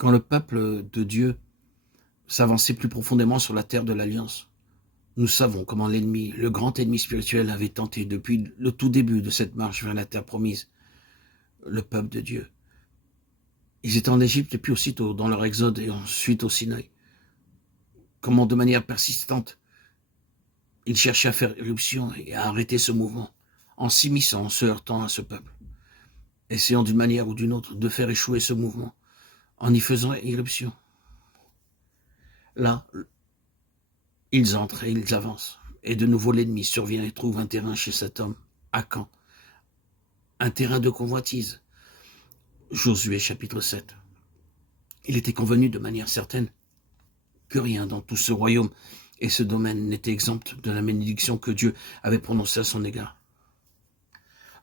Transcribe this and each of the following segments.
Quand le peuple de Dieu s'avançait plus profondément sur la terre de l'Alliance, nous savons comment l'ennemi, le grand ennemi spirituel, avait tenté depuis le tout début de cette marche vers la terre promise, le peuple de Dieu. Ils étaient en Égypte et puis aussitôt dans leur exode et ensuite au Sinaï. Comment de manière persistante, ils cherchaient à faire éruption et à arrêter ce mouvement, en s'immisçant, en se heurtant à ce peuple, essayant d'une manière ou d'une autre de faire échouer ce mouvement, en y faisant éruption. Là, ils entrent et ils avancent. Et de nouveau l'ennemi survient et trouve un terrain chez cet homme, Akan, un terrain de convoitise. Josué chapitre 7. Il était convenu de manière certaine que rien dans tout ce royaume et ce domaine n'était exempt de la malédiction que Dieu avait prononcée à son égard.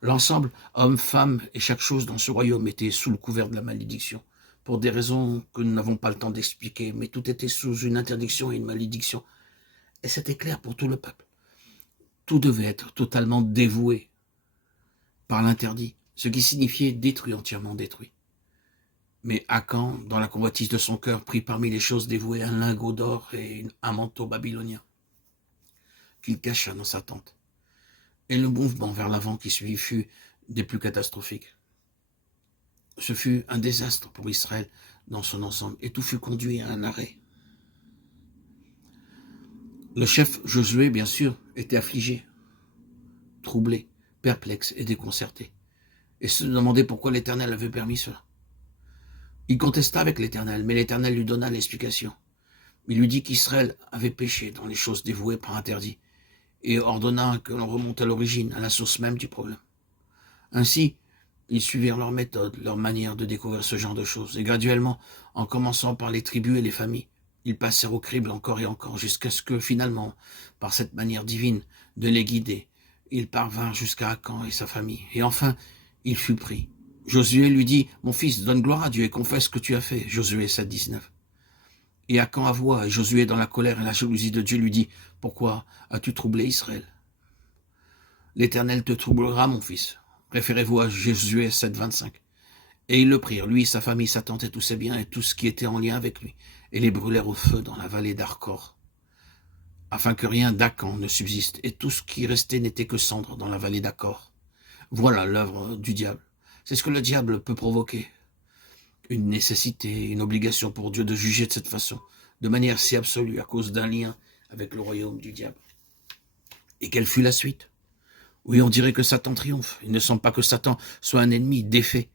L'ensemble, hommes, femmes et chaque chose dans ce royaume était sous le couvert de la malédiction, pour des raisons que nous n'avons pas le temps d'expliquer, mais tout était sous une interdiction et une malédiction. Et c'était clair pour tout le peuple. Tout devait être totalement dévoué par l'interdit, ce qui signifiait détruit, entièrement détruit. Mais Akan, dans la convoitise de son cœur, prit parmi les choses dévouées un lingot d'or et un manteau babylonien, qu'il cacha dans sa tente. Et le mouvement vers l'avant qui suivit fut des plus catastrophiques. Ce fut un désastre pour Israël dans son ensemble, et tout fut conduit à un arrêt. Le chef Josué, bien sûr, était affligé, troublé, perplexe et déconcerté, et se demandait pourquoi l'Éternel avait permis cela. Il contesta avec l'Éternel, mais l'Éternel lui donna l'explication. Il lui dit qu'Israël avait péché dans les choses dévouées par interdit, et ordonna que l'on remonte à l'origine, à la source même du problème. Ainsi, ils suivirent leur méthode, leur manière de découvrir ce genre de choses, et graduellement, en commençant par les tribus et les familles, ils passèrent au crible encore et encore, jusqu'à ce que, finalement, par cette manière divine de les guider, ils parvinrent jusqu'à Akan et sa famille, et enfin, il fut pris. Josué lui dit, « Mon fils, donne gloire à Dieu et confesse ce que tu as fait. » Josué 7, 19. Et Akan avoua, et Josué, dans la colère et la jalousie de Dieu, lui dit, « Pourquoi as-tu troublé Israël? L'Éternel te troublera, mon fils. » Référez-vous à Josué 7, 25. Et ils le prirent, lui, sa famille, sa tante et tous ses biens, et tout ce qui était en lien avec lui, et les brûlèrent au feu dans la vallée d'Arcor, afin que rien d'Akan ne subsiste, et tout ce qui restait n'était que cendre dans la vallée d'Arcor. Voilà l'œuvre du diable. C'est ce que le diable peut provoquer. Une nécessité, une obligation pour Dieu de juger de cette façon, de manière si absolue, à cause d'un lien avec le royaume du diable. Et quelle fut la suite? Oui, on dirait que Satan triomphe. Il ne semble pas que Satan soit un ennemi défait.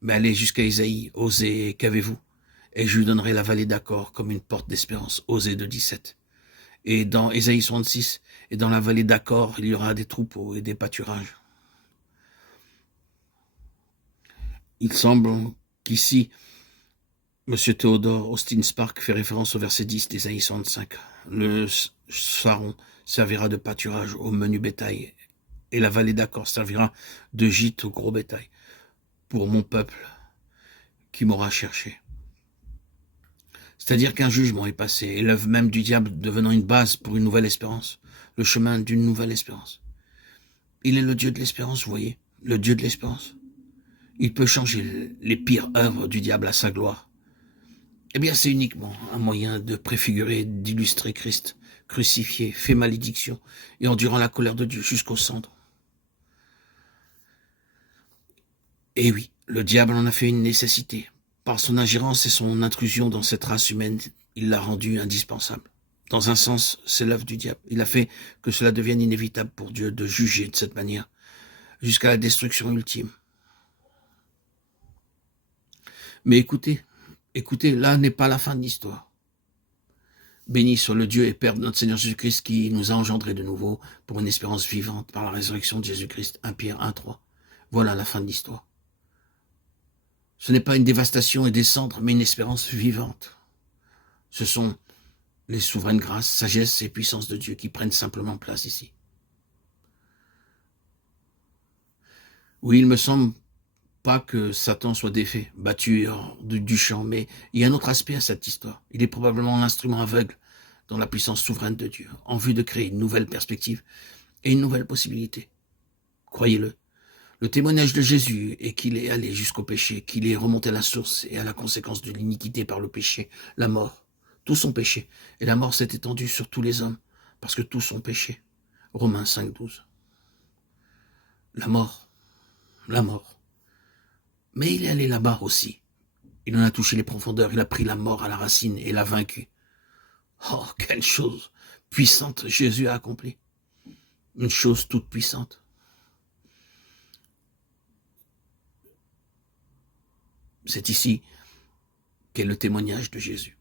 Mais allez jusqu'à Ésaïe, Osée, qu'avez-vous? Et je lui donnerai la vallée d'Accord comme une porte d'espérance, Osée 2,17. Et dans Ésaïe 66, et dans la vallée d'Accord, il y aura des troupeaux et des pâturages. Il semble qu'ici, M. Théodore Austin Spark fait référence au verset 10 d'Ésaïe 65. Le Saron servira de pâturage au menu bétail, et la vallée d'Accord servira de gîte au gros bétail, pour mon peuple qui m'aura cherché. C'est-à-dire qu'un jugement est passé, et l'œuvre même du diable devenant une base pour une nouvelle espérance, le chemin d'une nouvelle espérance. Il est le Dieu de l'espérance, vous voyez, le Dieu de l'espérance. Il peut changer les pires œuvres du diable à sa gloire. Eh bien, c'est uniquement un moyen de préfigurer, d'illustrer Christ, crucifié, fait malédiction, et endurant la colère de Dieu jusqu'au cendre. Et oui, le diable en a fait une nécessité. Par son ingérence et son intrusion dans cette race humaine, il l'a rendue indispensable. Dans un sens, c'est l'œuvre du diable. Il a fait que cela devienne inévitable pour Dieu de juger de cette manière, jusqu'à la destruction ultime. Mais écoutez, là n'est pas la fin de l'histoire. Béni soit le Dieu et Père de notre Seigneur Jésus-Christ qui nous a engendrés de nouveau pour une espérance vivante par la résurrection de Jésus-Christ. 1 Pierre 1, 3. Voilà la fin de l'histoire. Ce n'est pas une dévastation et des cendres, mais une espérance vivante. Ce sont les souveraines grâces, sagesse et puissance de Dieu qui prennent simplement place ici. Oui, il me semble pas que Satan soit défait, battu hors du champ, mais il y a un autre aspect à cette histoire. Il est probablement l'instrument aveugle dans la puissance souveraine de Dieu, en vue de créer une nouvelle perspective et une nouvelle possibilité. Croyez-le. Le témoignage de Jésus est qu'il est allé jusqu'au péché, qu'il est remonté à la source et à la conséquence de l'iniquité par le péché, la mort. Tous sont péchés. Et la mort s'est étendue sur tous les hommes, parce que tous ont péché. Romains 5, 12. La mort. La mort. Mais il est allé là-bas aussi. Il en a touché les profondeurs, il a pris la mort à la racine et l'a vaincu. Oh, quelle chose puissante Jésus a accompli. Une chose toute puissante. C'est ici qu'est le témoignage de Jésus.